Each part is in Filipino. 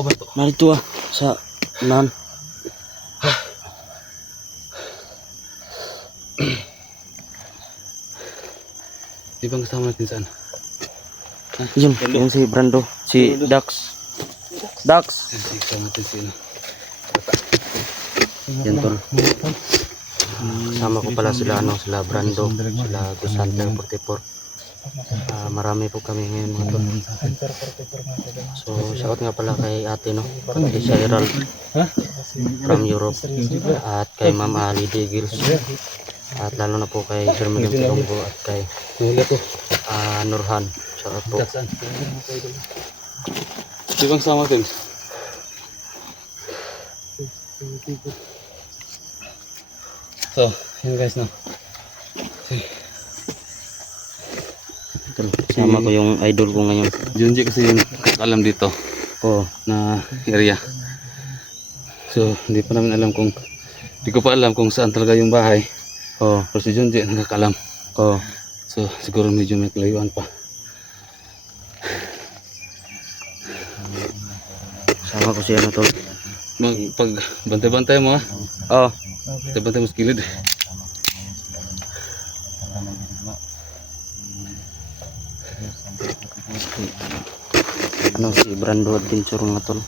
Ikaw ba to? Narito sa unahan. Di bang kasama natin saan? Yun si Brando, si Dax. Dax. Kasama natin si ano. Yan tol. Kasama ko pala sila sila Brando, sila Gusante 44. Marami po kami ngayon mga tol. So shout nga pala kay ate kay Shairal from Europe, at kay Ma'am Ali Digils, at lalo na po kay Sir Miguel Pilonggo at kay Nurhan. Shout out po. Di bang kasama natin? So, yun guys no. Kasama ko yung idol ko ngayon. Junji kasi yung alam dito na area. So, hindi pa namin alam hindi ko pa alam kung saan talaga yung bahay. Pero si Junji nakakalam. So, siguro medyo may kalayuan pa. Sama ko siya tol. Pag bantay-bantay mo bantay-bantay mo sa kilid. Si Brando Adventure nga tol.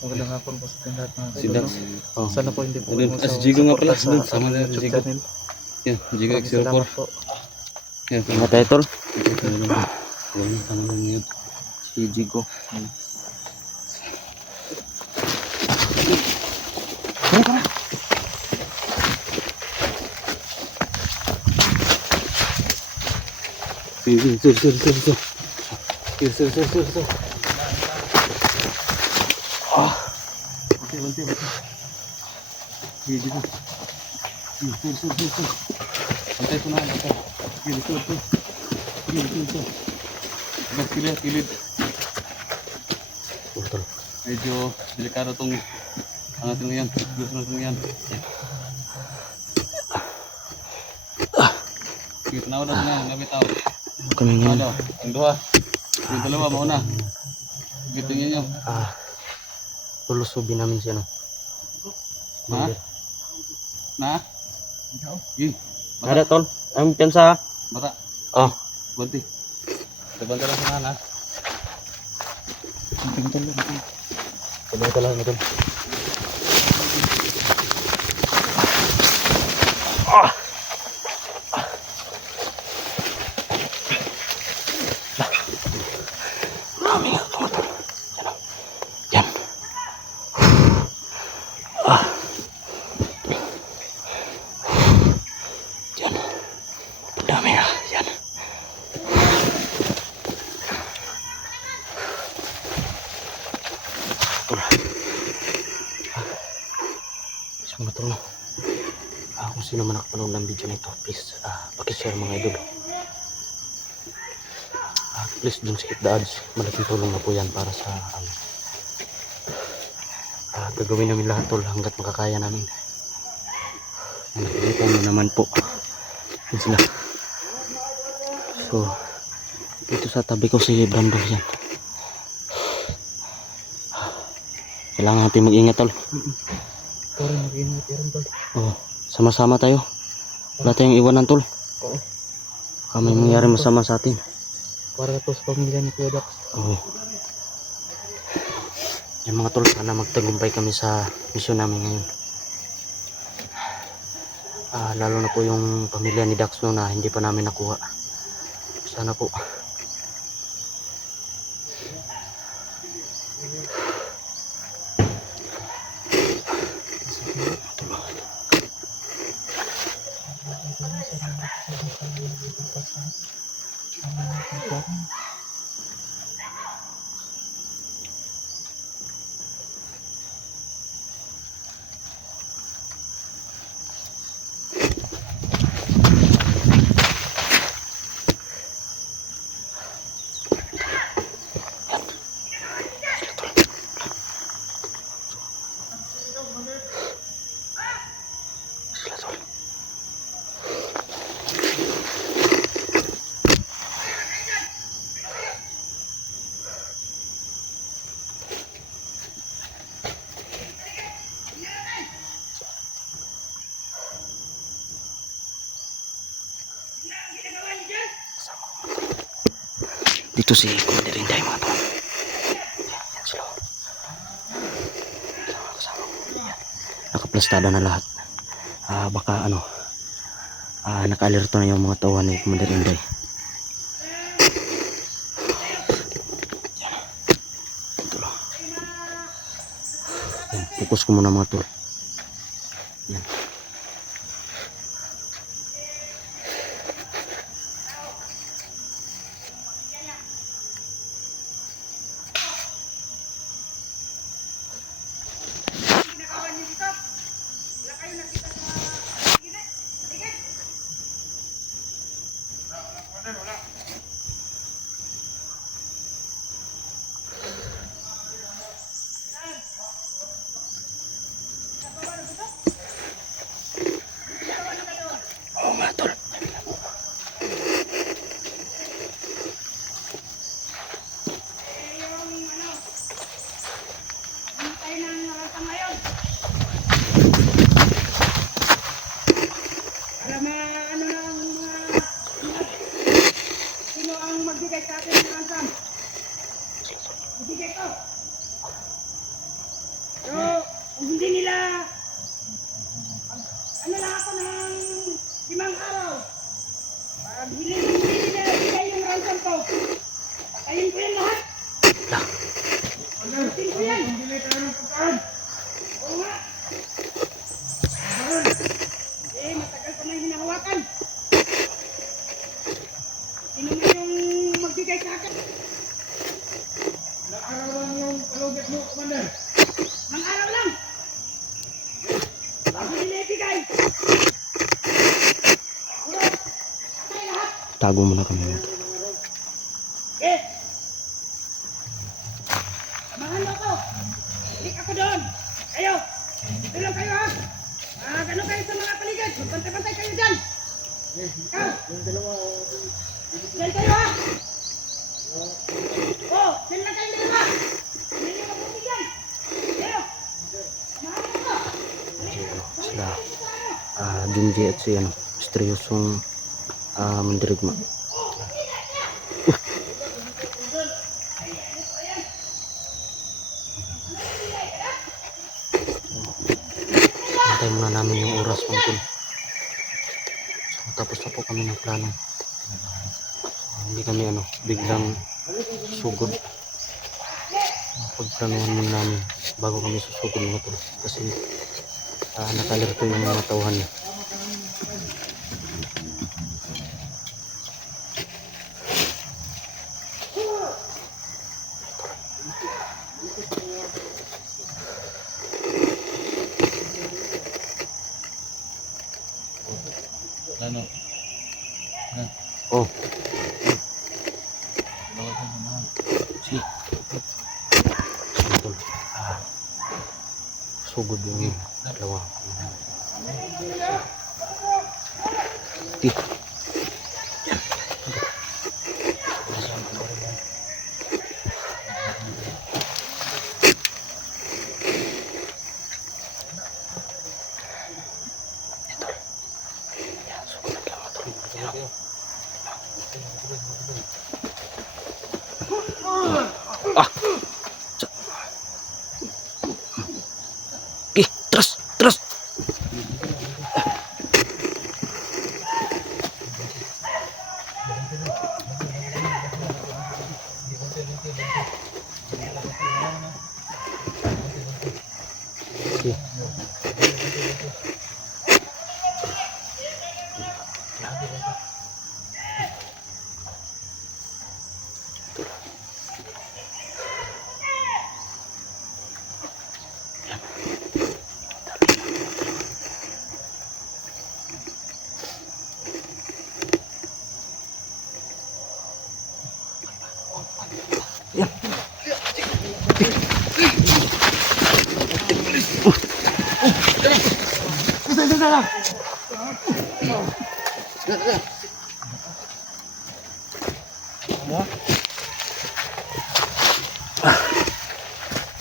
Magandang hapon po sa lahat mga Si Dax. Sana po hindi po Si Jigo nga pala. Sama na si Jigo. Yan, Jigo X04. Salamat po. Yan, Ingat tayo tol. sama na ngayon. Si Jigo. Sir. Banti. Dito. Sir. Bantay ko na. Dito. Kilid. Medyo delikado tong natin yan. Sige, tanaw na gamit tao. Kami ngayon. Ang duha. Yung dalawa, mauna. Gitingin nyo. Tulusubin namin siya Ha? Na? Ada tol. Ang piyansa. Bata. Banti. Banta lang sa nana. Banta lang tol. Marami nga tol. Yan. Yan. Dami nga. Yan. Mga tol, kung sino man nakapanood ng video nito, please pakishare mga idol. Please don't skip the ads. Malaking tulong na po yan para sa gagawin namin lahat tol hanggat makakaya namin. Nakikita mo naman po yun sila. So dito sa tabi ko si Brando yan. Kailangan natin mag-ingat tol. Parang mag-ingat yan tol. Sama-sama tayo. Wala tayong iwanan tol. May mangyari masama sa atin. Para to sa pamilya ni Kuya Dax. Yan mga tol, sana magtagumpay kami sa misyon namin ngayon. Lalo na po yung pamilya ni Dax na hindi pa namin nakuha. Sana po. Ito si Commander Inday mga tol. Yan sila. Kasama ko. Yan. Nakaplastada na lahat. Baka ano, naka-alerto na yung mga tauhan ni Commander Inday. Yan, fokus ko muna mga tol. Yan. Oh mga tol. Sino ang magbigay sa atin ng ransom? Ibigay ko. Pero kung hindi nila, ano lang ako ng 5 araw. Pag hindi nila ibigay yung ransom ko, patayin ko yan lahat. Pagkasin ko yan. Hindi tayo ng pagkaan. Oo nga. Matagal pa na yung hinahawakan. Sino na yung magbigay sa akin? Ilang araw lang yung palugat mo, Commander? Ilang araw lang? Bago nila ibigay. Puro, patay lahat. Tago muna kami. Samahan mo ako. Balik ako doon. Kayo. Dito lang kayo ha. Gano'n kayo sa mga paligid. Magpantay-pantay kayo dyan. Ikaw. Dyan kayo ha. Dyan lang kayo dalawa. Dyan yung mabuti dyan. Kayo. Samahan mo ako. Sila Junji at si ano, misteryosong mandirigma. Antay muna namin yung oras mga tol. So, tapos na po kami ng plano. Hindi kami ano, biglang sugod. Pagplanuhan muna namin bago kami susugod mga tol. Kasi nakalerto yung mga tauhan niya. Ano? Oh. Si. Tol. Sugod yung dalawa. Di. Terus.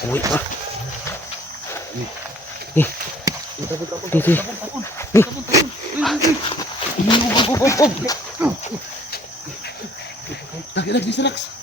Uy, Lagi si Rex.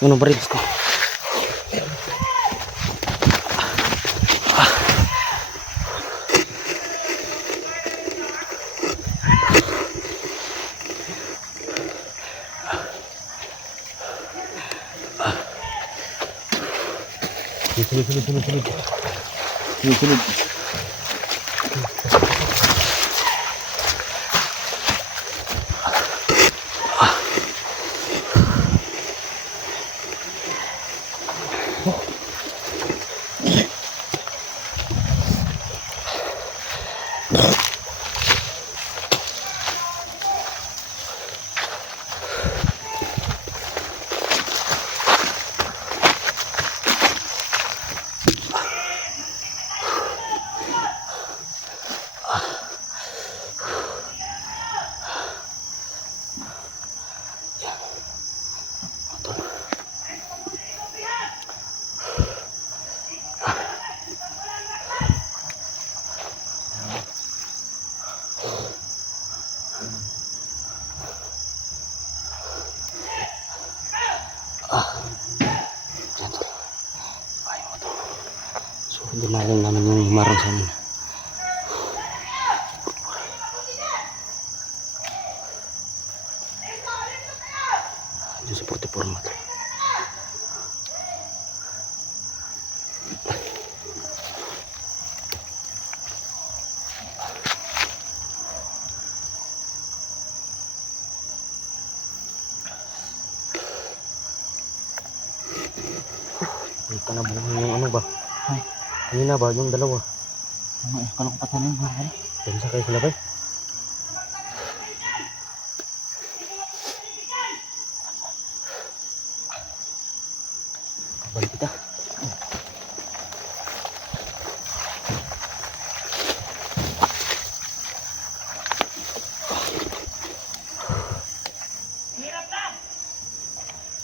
Ano ba rin ko? Sunod. So, dinaling namin yung humarang sa amin. Diyan sa 44 mata. Kita na buhay yung ano ba? Ay. Kanina ba yung dalawa? Kalau ko patanin mo. Diyan sa kayo sila ba? Balik kita. Hirap na.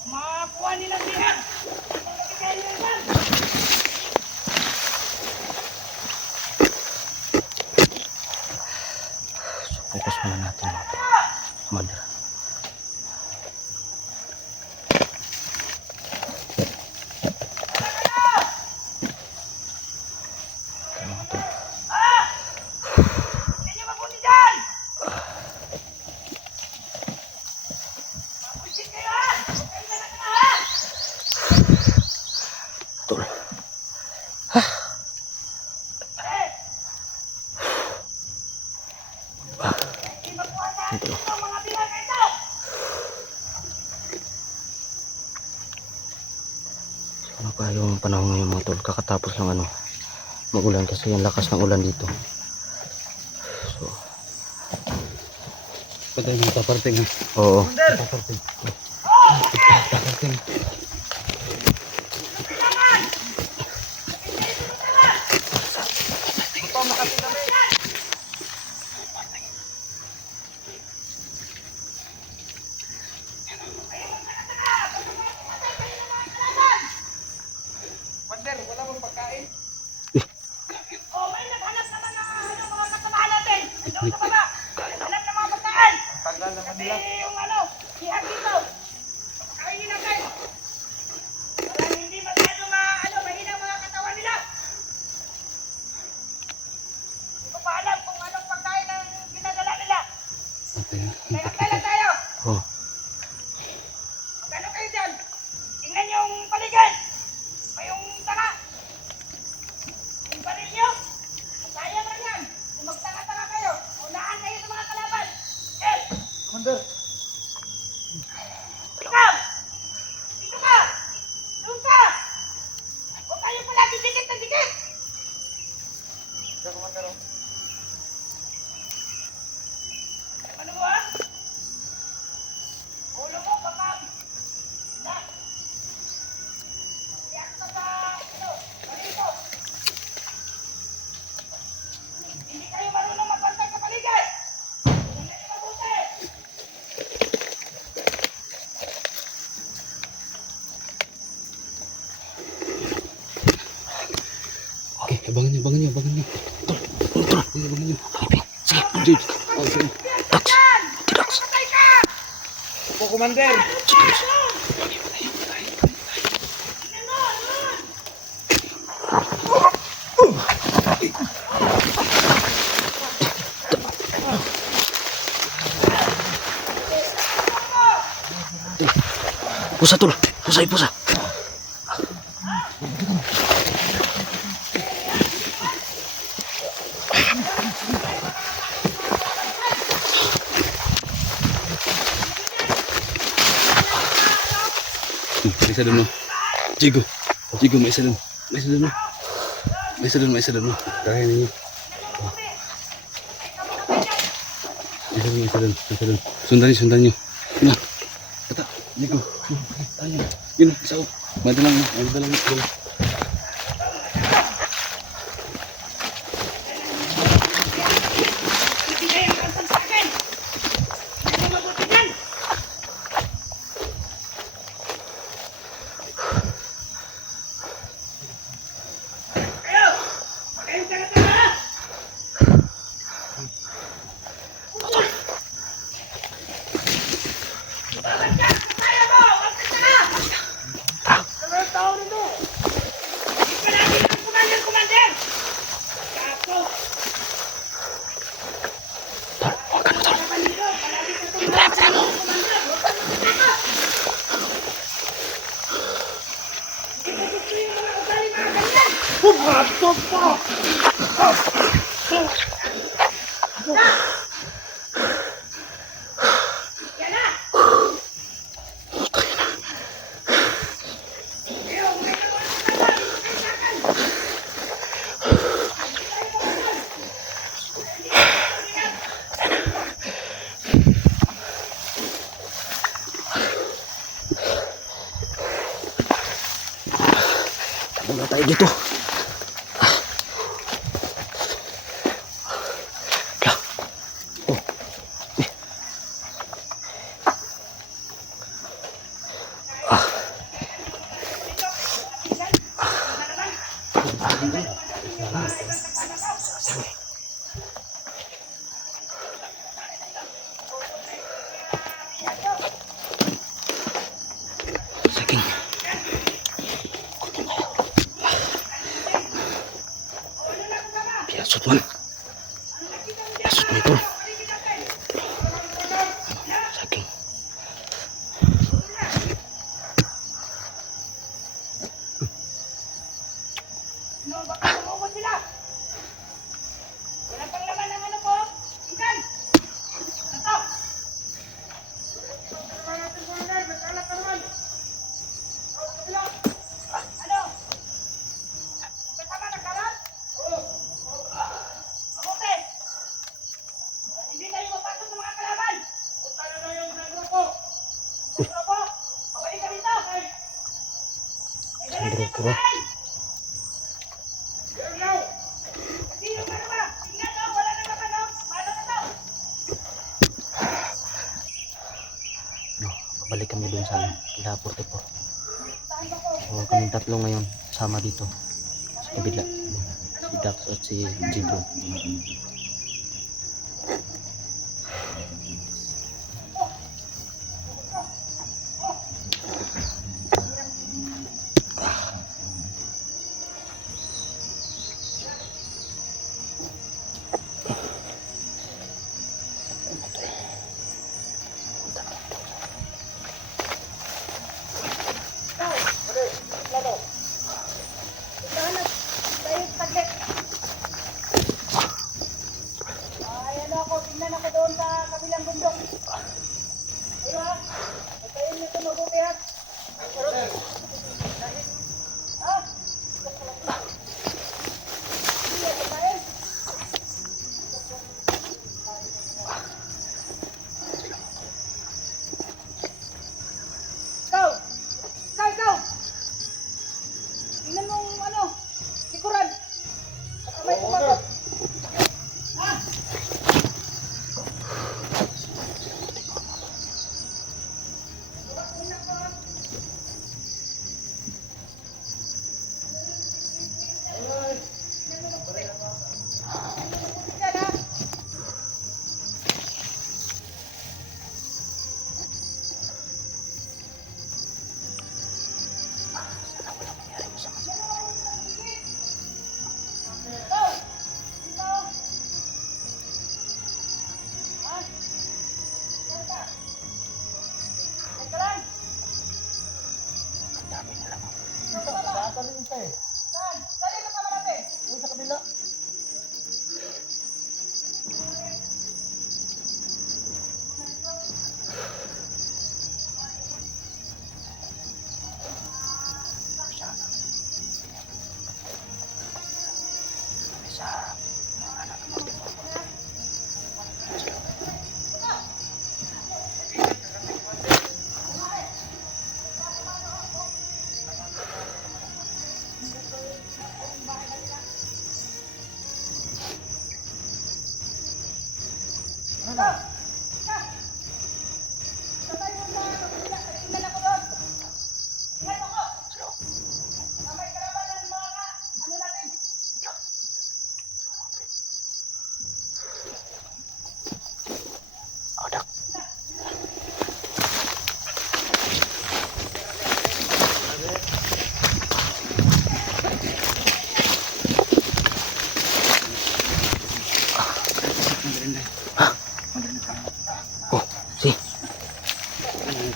Makakuha nilang dihan. Bigay nyo yan. So, focus muna natin mga madara. Hindi nyo mabuti dyan. Mabutin kayo ha. Huwag kayo na ha. Betul. Hindi makuha na Ito. ang mga dihan na ito. Ano pa yung panahon ngayon mga tol? Kakatapos lang ano, magulan kasi yung lakas ng ulan dito. So, Patay ng paparting ha. oo. Paparting. Oh, may naghanap naman ng mga kasamahan natin. Nandoon sa baba. Hanap ng mga pagkain. Kasi yung dihan dito. Pakainin na kayo. Parang hindi masyado mahina ang mga katawan nila. Hindi ko pa alam kung anong pagkain ang ginagala nila. Kailan tayo. Oh, Magkano kayo dyan? Tingnan yung paligid. May yung tanga. Yung baril nyo. Sayang lang yan. Kung magtanga-tanga kayo, unahan kayo sa mga kalaban. Eh! Commander. Ikaw! Dito ka! Doon ka! Huwag kayo palagi dikit na dikit! Ano mo ha? Ulo mo kapag... Na! Iyak ka ba? Palito! Hindi kayo marunong magbantay sa paligid! Hindi kayo mabuti! Okay, abangan nyo. Tol, abangan nyo. Sige, Jade. Sige. Dax! Dax! Patay ka! Opo, Commander. Patay! Pusa tol. Pusa, pusa. May isa doon mo. Jigo. Jigo, may isa doon. May isa doon mo. May isa doon, may isa doon mo. Kaya ninyo. May isa doon, may isa doon. May isa doon. Sundan niyo, sundan niyo. Yun na. Kata, Jigo. Ayun. Yun, isa o. Madalang mo, madalang mo. Ibigay ang kalsang sa akin. Hindi mo mabuti yan. Kayo! Kayong taga-taga! Bakit ka? Kaya mo! Bakit ka? Ang tao nito! Hindi pa natin ang commander! Kapo! Muna tayo dito. Oh. Saging. Biasut man. Biasut mo ito. Saging. Tumawag sila! Walang panglaman ng ano po! Tingnan! Ito! Ano? Kasama nagkalat? Oo. Mabuti! Hindi kayo mapasok sa mga kalaban! Punta na lang yung grupo! Grupo? Pabalik ka dito! May dalang niya Grupo? pagkain! Kasi yung ano ba? Tingnan nyo! Wala nang laman, no? Paano na to? No, babalik kami dun sa Kila 44. So, kaming tatlo ngayon sama dito sa kabila. Si Dax at si Jigo. Ayan ako, tingnan ako doon sa kabilang bundok. Ayun ha, patayin niyo ito mabuti ha. Ha? Hindi, patayin. Ikaw! Ikaw! Tingnan mo ano, likuran. Baka may kumagat. Ha?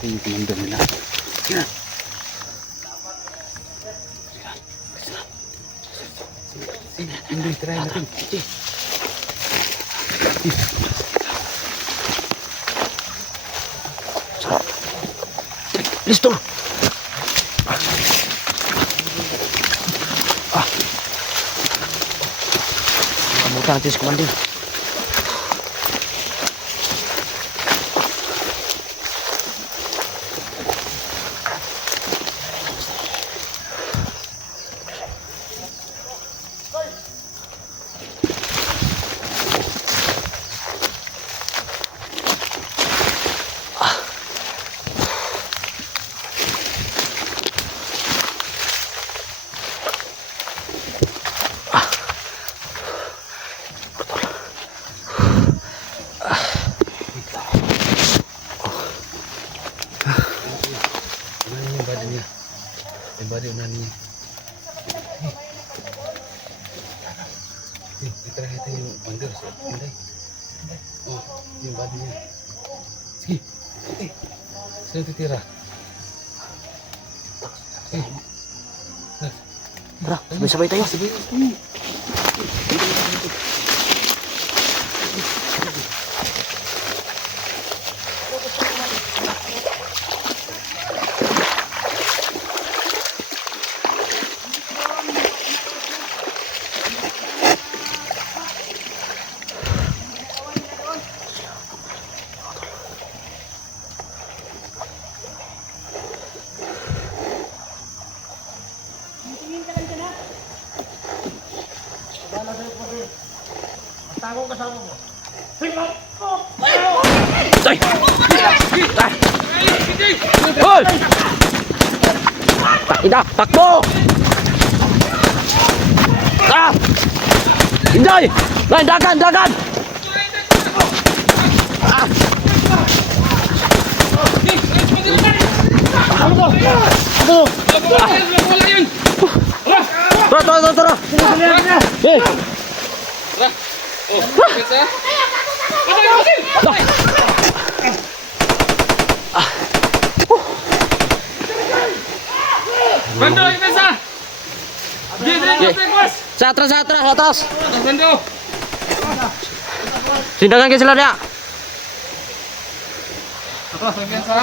Ito yung commander nila. Yan. Sige, hindi, try natin. Sige. Listo. Kamutan natin si Commander. Unahin yung body niya. Yung body, unahin niya. Titira natin yung commander. Anday. Oh, yung body niya. Sige. Sige. Sino titira? Sige. Tara, sabay-sabay tayo. Hoy! Ida, takbo! Ah! Inday! Lain, dagan, dagan! Ah! Tara! Eh! Oh, bisa? Bando, bisa? Satra, atas! Bando! Sindakan ke sila niya! Atas, bisa?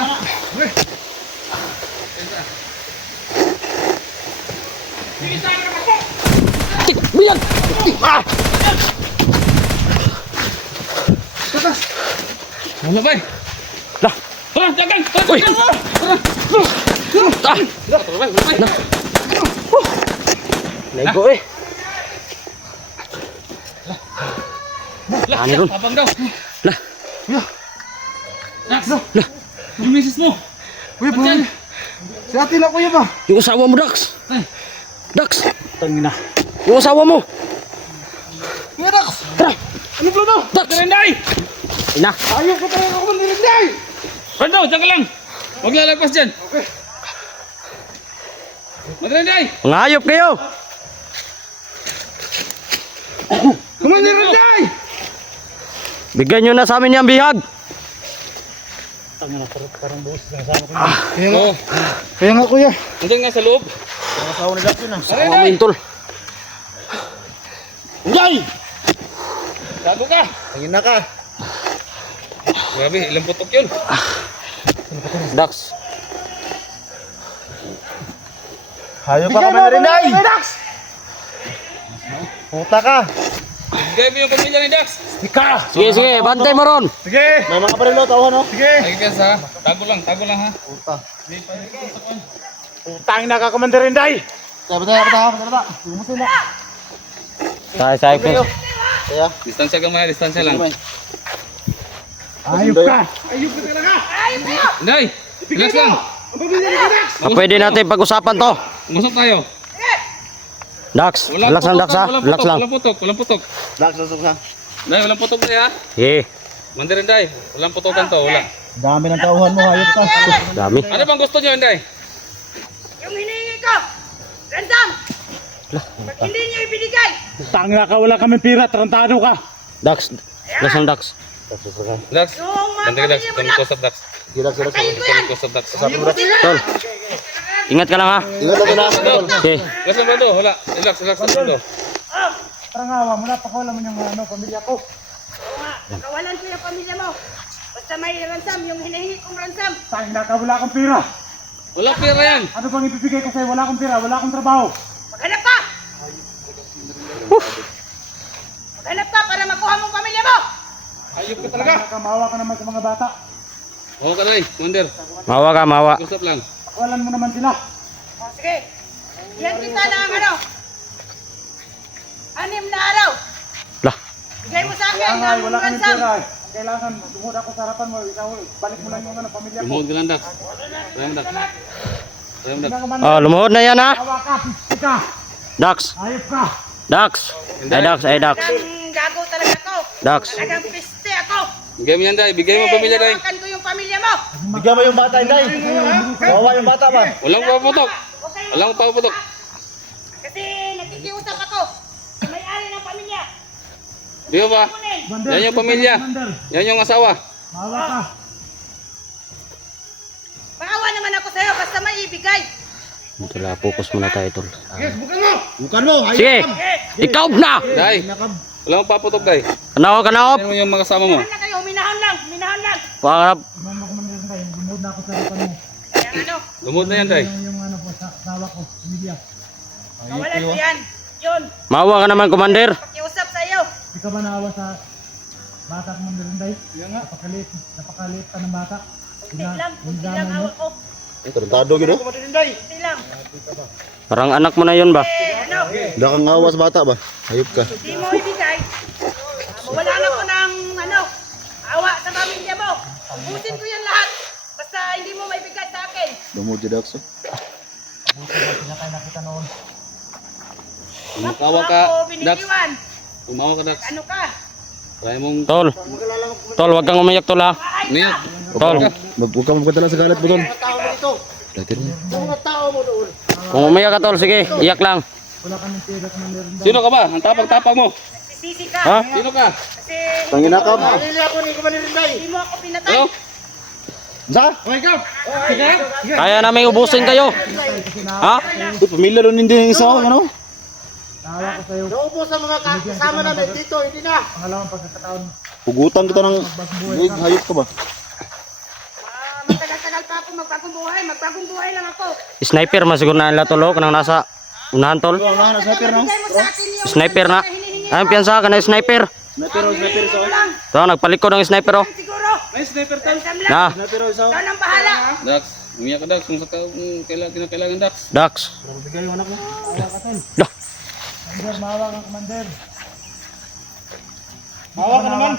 Biyan! Ah! Wala ba? Lah! Oh, jangan! Uy! Ah! Lego eh! Ano ron? Abang daw! Lah! Dax! Yung misis mo! Uy, boy. Si ate na kuya ba? Yung asawa mo, Dax! Dax! Tangina. Yung asawa mo! Kuya Dax! Tara! Ano ba no? Dax! Renday! Ina! Ayaw ko talaga ako manirinday! Bando, diyan ka lang! Huwag lalagpas dyan! Okay. Renday! Mga hayop kayo! Kumanirinday! Bigyan nyo na sa amin yung bihag! Tangina, parang buhos na kasama ko. Oo. Kaya nga kuya. Nandiyan nga sa loob. Ang asawa ni Dax yun ah. Asawa mo yung tol! Inday! Gago ka! Tangina ka. Grabe, ilang putok yun. Dax! Ayaw pa ka manirinday! Dax! Puta ka. Grabe yung pamilya ni Dax. Ika! Sige, bantay mo ron! Sige! May mga parilo, tao no? Sige! Lagi ka sa tago lang ha. Puta. Putang na ka kumandirinday! Bata. Gusto na. Say ko. Kaya? Distansya ka muna, distansya lang. Ayop ka! Ayop ka talaga! Day, relax lang. Pwede natin pag-usapan to. Umusap tayo. Dax, relax lang Dax ha. Relax lang. Walang putok. Dax, susok ka. Day, walang putok Day ha. Sige, Mandarin Day, walang putokan to, wala. Dami ng tauhan mo, hayop ka. dami. Ano bang gusto niyo, Day? Yung hinihingi ko, random! Pag hindi niyo ibinigay, Tangina ka, wala kami pira, tarantado ka. Dax, relax lang Dax. Dax, yung Bantay ka, Dax. pamilya mo Kami lang. ko sa Dax. Patayin ko yan. Kami ko sa Dax. Tol. Ingat ka lang ha. Ingat lang na. Okay. Relax lang, Brando. Wala. Relax, Brando. Parang awa mo na, pakawala mo yung pamilya ko. Oo nga, kawalan ko yung pamilya mo. Basta may ransom, yung hinihingi kong ransom. Saan na ka, wala akong pera. Wala pera yan. Ano bang ibibigay ko sa'yo? Wala akong pera, wala akong trabaho. Maghanap ka! Maghanap ka para makuha mong pamilya mo! Ayop ka talaga. Maawa ka naman sa mga bata. Oo ka, Day. Commander. Mawa ka, mawa. Usap lang. Pakawalan mo naman sila. O sige, yan kita ng ano, 6 na araw. Lah. Bigay mo sa akin Kaya nga, ang wala kang ransom. pera. Ang kailangan, dumod ako sa harapan mo. Ikaw, balik mo lang yung pamilya ko. Lumuhod ka lang, Dax. Sayang, Dax. Sayang, Dax. Oh, lumuhod na yan ha. Awa ka, piste ka. Dax. Ayop ka. Dax. Ay Dax, ay Dax. Talagang gago talaga ako. Dax. Talagang piste ako. Bigay mo yan, Day. Bigay mo ang pamilya, Day. Hinawakan ko yung pamilya mo. Bigyan mo yung bata, Inday. Kawawa yung bata ba? Walang paputok. Huwag kayong Walang paputok. Kasi nakikiusap ako sa may-ari ng pamilya. Di ba? Kunin. Yan yung pamilya. Yan yung asawa. Maawa ka. Maawa naman ako sa'yo basta may ibigay. Ito lang, focus muna tayo tol. Bukan mo. Sige. Ikaw na. Day. Walang paputok, Day. Kanaop, kanaop. Yan mo yung mga kasama mo. Huwag na kayo, huminahan lang, huminahan lang. Pakap. Dumod na ako sa harapan mo. Kaya ano, Lumuhod na yan, Day. Yung po, sa asawa ko, pamilya. kawalan ko yan. Yun, Mawa ka naman, Commander. pakiusap sa'yo. Hindi ka ba naawa sa bata ko, Inday? Napakaliit ka ng bata. Kunti lang awa ko. Tarantado gitu. Kunti lang. Parang anak mo na yun ba? Ano, Udah kang awas bata ba? Ayup ka. hindi mo ibigay. Wala na ko ng ano, awa sa pamilya mo. Ubusin ko yan lahat. Basta hindi mo maibigay sa akin. Dumod jud ako. Kumakawa ka, Ako, Dax. binitiwan. Kumawa ka, Dax. Ano ka? Try mong Tol. Tol, wag kang umiyak tol ha. niyak. Tol. Huwag kang magpadala sa galit mo doon. Kung umiyak ka tol, sige. Iyak lang. Sino ka ba? Ang tapang-tapang mo. Sisisi ka. Ha? Sino ka? Kasi Tangina ka ba? hindi mo ako pinatay. Ano? Sa? Kaya namin ubusin kayo. Ha? Pamilya doon hindi yung isa, ano? Naupo sa mga kasama namin dito, hindi na. Pugutan kita ng hayop ka ba? Matagal-tagal pa ako magpagong buhay. Magpagong buhay lang ako. Sniper masiguro na nila tol. Kanang nasa unahan tol. Sniper no? Bigay mo sa akin yung Sniper na. hinihingi Ayun piyansa ka na sniper. ko lang. Ito, nagpalikod ng sniper oh. Siguro. May sniper tayo. Na, Ikaw nang bahala. Dax. Umiyak ka, Dax. Kung sa kinakailangan, Dax. Dax. Dah. Maawa ka, Commander. Maawa ka naman.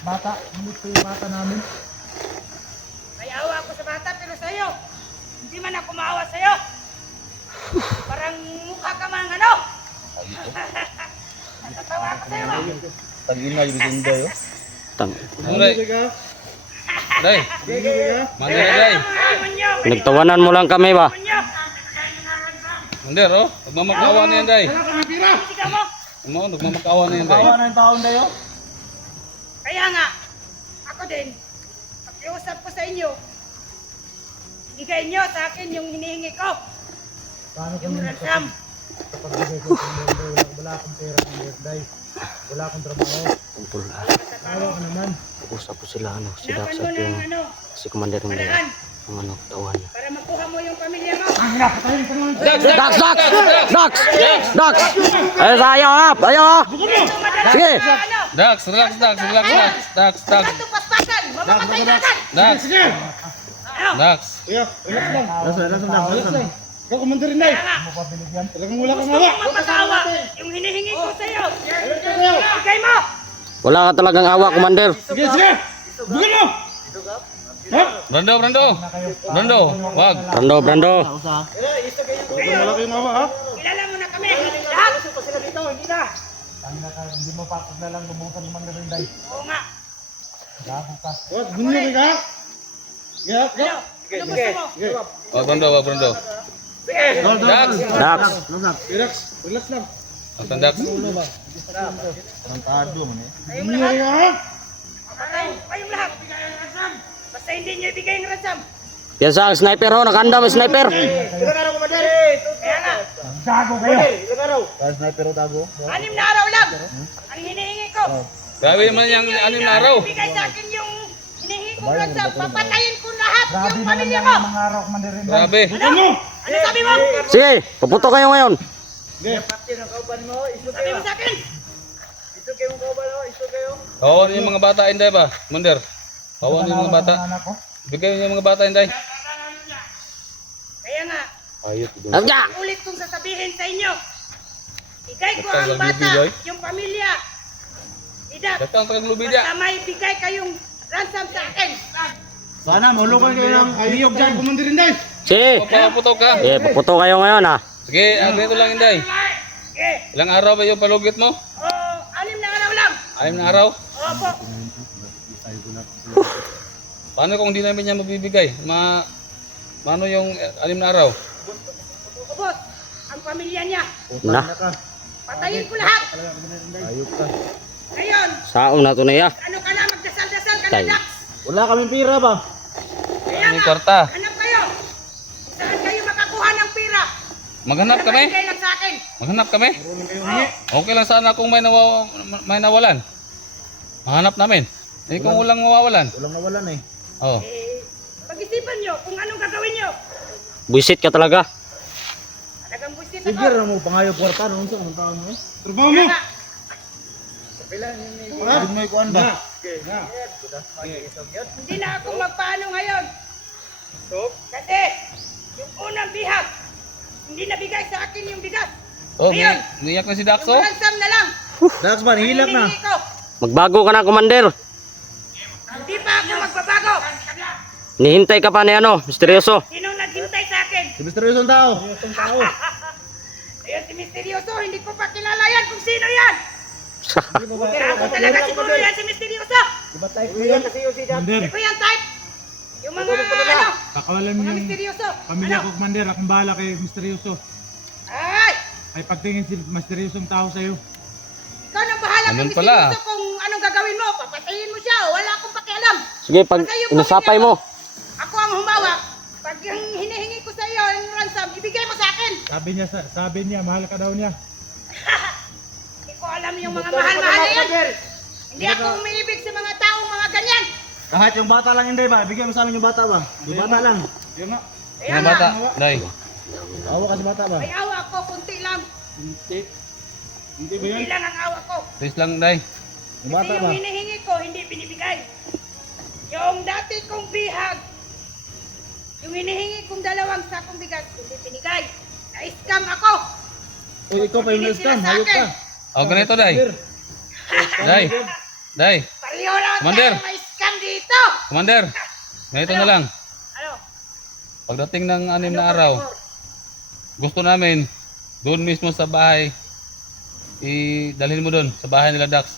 Bata, hindi ko yung bata namin. May awa ako sa bata pero sa'yo. Hindi man ako maawa sa'yo. Parang mukha ka mang ano. Natatawa ako sa'yo. Tag-ina yung Inday, oh. Tang. Ano, Day? Day. Mander, Day. Nagtawanan mo lang kami ba? Mander, oh. Nagmamakawa na yan, Day. Sigaw mo. Ano, nagmamakawa na yan, Day. Maawa na yung taon dayo. Kaya nga, ako din, pakiusap ko sa inyo, ibigay nyo sa akin yung hinihingi ko. Yung ransom. Wala akong pera, Inday. Wala akong trabaho. Kumpul. Maawa ka naman. Usap po sila ano. Si Dax Hanapan mo at ng yung ano, si Commander ng paraan ang ano, tawan. para makuha mo yung pamilya mo. Dax, Dax! Dax! Dax! Dax! Ay, ayaw ha! Ayaw ha! Sige! Ano? Dax, relax, Dax, relax, Dax. Dax, Dax. Ito paspasan, mamamatay na agad. Dax. Ano? Dax. Ikaw, Commander Inday. Kaya nga, Talagang wala kang gusto awa. mong mapasawa yung hinihingi ko sa'yo. Ibigay mo. Wala ka talagang awa, Commander. Sige, sige. Bugin mo. Brando, Brando. Brando, wag. Brando, Brando. Wala kayong awa, ha? Kilala mo na kami. Lahat. Hindi mo pa paglalang lumutan ng Commander Inday. Oo nga. What? Bunyo ka? Yeah, Ano? Ano gusto mo? Wag, Brando, wag, Brando. Dax. Dax. Relax. Relax lang. Ang Dax. Tarantado man eh. Kayong lahat. ha? Kayong lahat. Basta hindi nyo ibigay ang ransom. Yan sa sniper ho, nakanda may sniper. Ilang araw, Commander? Kaya nga, Gago kayo. Ilang araw? Sniper o tago? 6 na araw lang. Ang hinihingi ko. Grabe naman yung 6 na araw. Ibigay sa akin yung hinihingi kong ransom. Papatayin ko lahat Grabe yung naman pamilya yan mo. ang mga araw, Commander Inday. Grabe. Ano? Ano sabi mo? Sige, puputo kayo ngayon. Sabi mo sa akin? Kawawan yung mga bata, Inday ba? Commander. Kawawan yung mga bata. Anak ko. Bigay niyo yung mga bata, Inday. Kaya nga, Abja! ulit kong sasabihin sa inyo. Bigay ko Basta ang lang bata, bibigay? yung pamilya. Idak, Datang tagang lubidya. basta may bigay kayong ransom sa akin. Sana, mahulukan kayo ng niyog dyan, Commander Inday. Sige, Papaputok ka. sige, puputo kayo ngayon ha. Sige, ganito lang, Inday. Okay. Ilang araw ba yung palugit mo? O, 6 na araw lang. 6 na araw? Opo. Paano kung di namin niya mabibigay? Paano yung 6 na araw? Ubos, ang pamilya niya. Na, Patayin ko lahat. Ngayon, saong na to na ya. ano ka na, magdasal-dasal ka na, Tay. Dax. Wala kaming pira ba? Kaya May nga, kwarta. hanap kayo. Saan kayo makakuha ng pira? Maghanap kami? Bigay lang sa akin. Maghanap kami? Okay lang sana kung may nawalan. Mahanap namin. Eh kung walang mawawalan. Walang nawalan eh. Oh. Pag-isipan nyo kung anong gagawin nyo. Buisit ka talaga. Talagang buisit Sige, ako. mo pangayop kwarta. Ano sa anong tao mo? Trabaho Kaya mo. nga, Pagod mo ikuan ba? hindi na ako magpaano ngayon. Kasi, yung unang bihag, hindi nabigay sa akin yung bigas. Oh, Ngayon, niyak na si yung Daxo. ransom na lang. Dax ba, nihilak na. Hinihingi ko. Magbago ka na, Commander. Hindi pa ako magbabago. Nihintay ka pa ni ano, misteryoso. Sinong naghintay sa akin? Si misteryosong tao. Ayun, si Misteryoso, hindi ko pa kilala yan kung sino yan. Ako talaga siguro yan si Misteryoso. Commander, Hindi ko yan type. Yung mga ano, kakawalan mo mga yung Misteryoso. pamilya Ano? ko, Commander. Akong bahala kay Misteryoso. Ay, Ay pagtingin si Misteryosong tao sa'yo. ikaw nang bahala kay Andun pala. Misteryoso kung anong gagawin mo. Papatayin mo siya o wala akong pakialam. Sige, pag inusapay mo. Ako ang humawak. Pag yung hinihingi ko sa iyo, yung ransom, ibigay mo sa akin. Sabi niya, mahal ka daw niya. Hindi ko alam yung mga mahal-mahal na yan. Hindi ako umiibig sa mga taong mga ganyan. Kahit yung bata lang hindi ba? Bigyan mo sa amin yung bata ba? Yung bata lang. Kaya Mga nga, bata. Day. Awa ka sa bata ba? may awa ko, kunti lang. Kunti lang ang awa ko. Please lang, Day. Yung Kasi bata ba? yung hinihingi ko, hindi binibigay. Yung dati kong bihag, yung hinihingi kong 2 sakong bigas, hindi binigay. Na-scam ako. Uy, ikaw pa yung Hindi sila na-scam. sa Hayop akin. ka. Oh, ganito, Day. Day. Day. Pareho lang Commander. tayo may scam dito. Commander. Ganito na lang. Ano? Pagdating ng 6 na Ano, araw, Commander? gusto namin doon mismo sa bahay idalhin mo doon sa bahay nila Dax.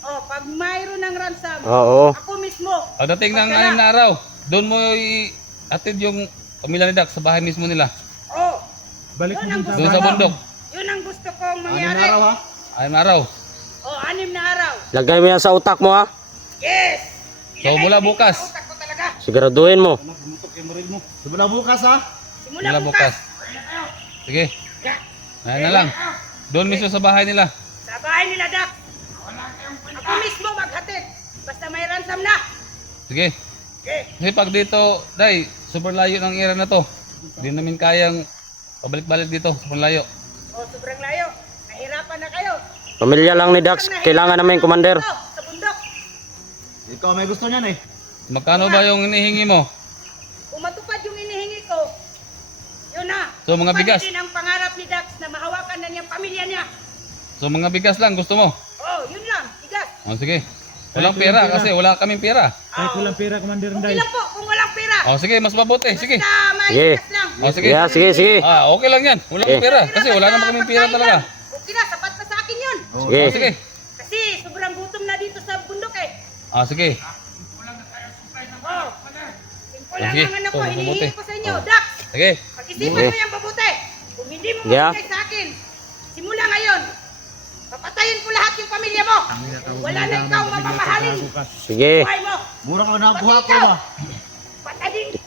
Oh, pag mayroon ng ransom, Oo. ako mismo. Pagdating ng 6 na araw, doon mo iatid yung pamilya ni Dax sa bahay mismo nila. Oh, Balik mo Yun ang dun Doon sa bundok. yun ang gusto kong 6 mangyari. na araw ha? 6 na araw. Oh, 6 na araw. Lagay mo yan sa utak mo ha. Yes! So, Ilagay mula ko dito bukas. sa utak ko talaga. Siguraduhin mo. Simula bukas ha? Simula Mula bukas. Sige. Ayan na lang. Doon mismo sa bahay nila. Sa bahay nila, Dak. Ako mismo maghatid. Basta may ransom na. Sige. Okay. Kasi pag dito, Day, super layo ng area na to. Hindi namin kayang pabalik-balik dito, super layo. Oh, sobrang layo. Nahirapan na kayo. Pamilya lang ni Dax, kailangan namin, Commander. Ito, sa bundok. Ikaw may gusto niyan eh. Magkano ba yung hinihingi mo? Kung matupad yung inihingi ko, yun na. So, mga bigas. Tupad din ang pangarap ni Dax na mahawakan na niyang pamilya niya. So mga bigas lang gusto mo? Oh, yun lang. Bigas. O sige. Walang pera kasi wala kaming pera. Kahit walang pera, Commander Okay Inday. lang po kung walang pera. O sige, mas mabuti. Sige. Basta may Sige. bigas lang. O sige. Yeah, sige, sige. Okay lang yan. Walang Eh. pera kasi wala naman kaming pera Pagkain talaga. lang. Okay na, sapat na sa akin yun. Sige. O sige. Kasi sobrang gutom na dito sa bundok eh. O sige. Oh. Simple lang Sige. ang ano ko, So, mabuti. hinihingi ko sa inyo. Dax, Sige. pag-isipan Sige. mo yan mabuti. Kung hindi mo Yeah. mabigay sa akin, simula ngayon, papatayin ko lahat yung pamilya mo. Wala na ikaw mamamahalin Sige. buhay mo. Mura ka nakuha ko Pati ikaw. ba?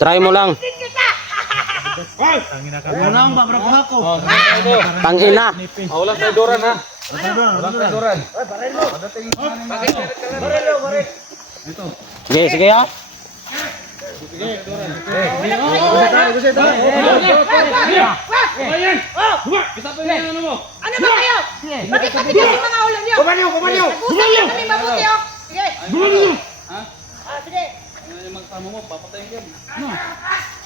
Try mo lang. Din kita! Tangina ka. Unang babrak ako. Tangina. Walang kaidoran ha. Sige, sige ha. Ano ba kayo? Bakit matigas yung mga ulo niyo? Kumanyo! Nag-usap kami mabuti, oh. Sige. Sige. Magtama mo, papatayin ka.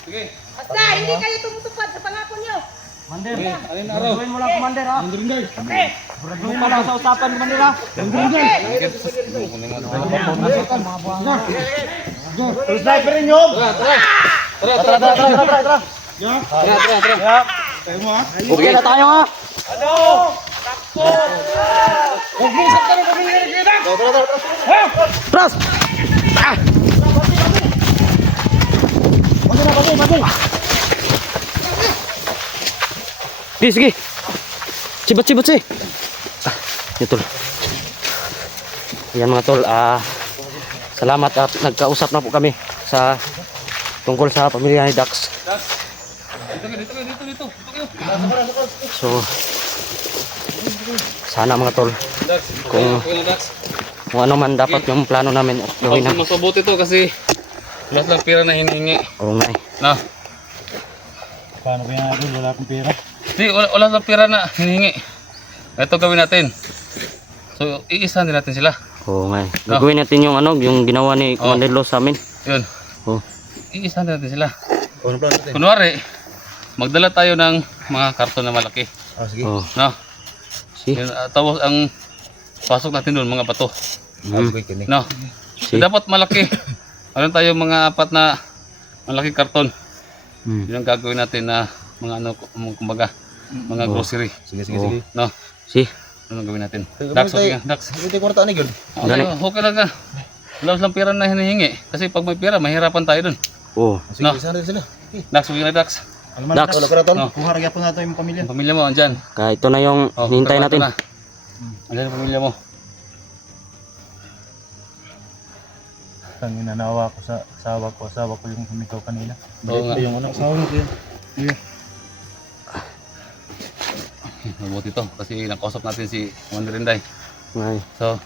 Sige. Basta, hindi kayo tumutupad sa pangako niyo. Mander. Alin araw? Gawin mo lang commander ha. Okay. Gawin mo lang sa usapan commander ha. Sniper nyo. Tara. Okay na tayo ha. Tras! Sige. Cibat sih. Ya tol. Ayan mga tol, salamat at nagkausap na po kami sa tungkol sa pamilya ni Dax. Dito. So sana mga tol kung ano man dapat yung plano namin at gawin na. Mas mabuti to kasi wala lang pera na hinihingi. Oo nga eh. Na. Paano ba yan idol? Wala akong pera. Di, wala lang pera na hinihingi. Ito gawin natin. So, iisahan din natin sila. Oo nga eh. Gagawin natin yung ano, yung ginawa ni Commander Los sa amin. Yun. Oh. Iisahan din natin sila. Kunwari, magdala tayo ng mga karton na malaki. Oh. No? Si. Yun, tapos ang pasok natin doon, mga bato. No? Si. Dapat malaki. Ano tayo mga apat na malaki karton. Yun ang gagawin natin na mga ano, kumbaga, mga grocery. Sige. No? Si. Ano ang gawin natin? Dax, okay ka. Dax. Hindi ko na yun. Okay, okay lang ka. Wala lang pera na hinihingi. Kasi pag may pera, mahirapan tayo dun. Oh. No? Sana sila. Dax, okay na Dax. Dax. No. Kuha rin po natin yung pamilya. Ang pamilya mo, andyan. Kaya ito na yung Oh, hinintay ito natin. na. Andyan ang pamilya mo. Tangina nawa ko sa asawa ko yung sumigaw kanina. Oo nga. Yung ano asawa mo yun. Mabuti to. Kasi nakausap natin si Commander Inday. Ngay. So,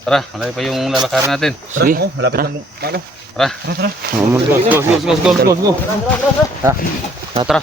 tara. Malaki pa yung lalakarin natin. Sige. Malapit ng ano. Tara. Oo, Go. Tara.